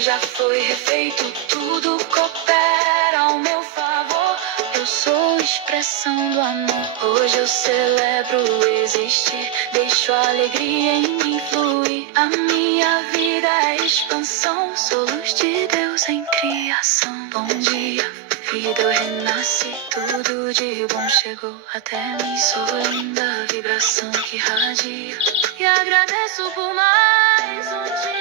já foi refeito, tudo coopera ao meu favor. Eu sou expressão do amor. Hoje eu celebro existir, deixo a alegria em mim fluir. A minha vida é expansão, sou luz de Deus em criação. Bom dia, vida, eu renasci, tudo de bom chegou até mim. Sou linda vibração que radia, e agradeço por mais um dia.